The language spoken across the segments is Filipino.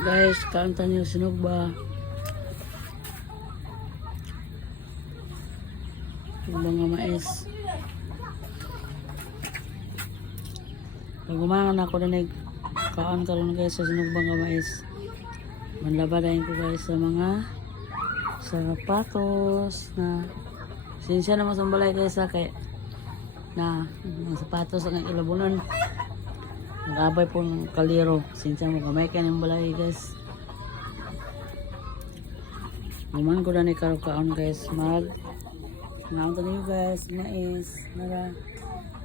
Guys, kanta niyo sinog ba? Yung mga mais. Pag umangan ako na kaan karon guys sa sinog mga mais. Manlabadayin ko guys sa mga sapatos na sinsya naman sa balay guys sa kay na mga sapatos ang ilabunan. Nagabay po ng kaliro. Sinsya mo kamay ka ng balay guys. Guman ko na ni karon guys. Naunta niyo guys. Mais. Nara.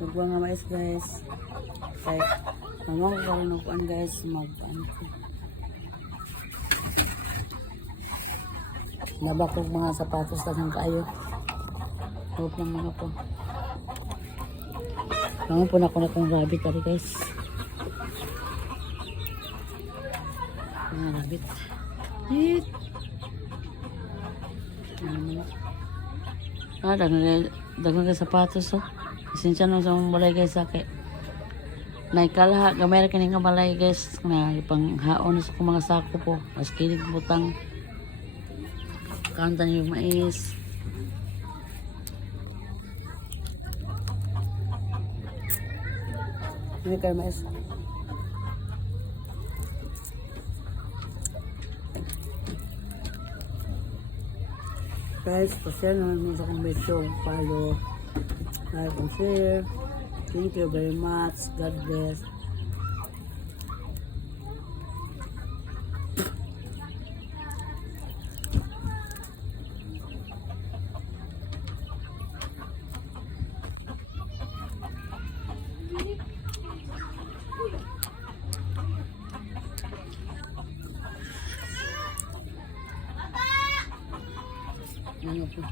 Nagwa nga mais guys. Kay mamang ko karon ng guys. Nabakog mga sapatos lang kayo. Hope lang mga po. Naman po na ako na kong rabbit tadi guys. Rabbit. Hit. Dagang kay sapatos oh. Sinsya nung sa mong balay guys sakit. Naikalaha, gamay rin kining balay guys na ipanghaon sa mga sako po. Mas kilig butang. Kanta niyo yung mais. Ini kayak mais. Guys, pasya naman sa kong video. Follow, like, and share. Thank you very much. God bless. Ano po?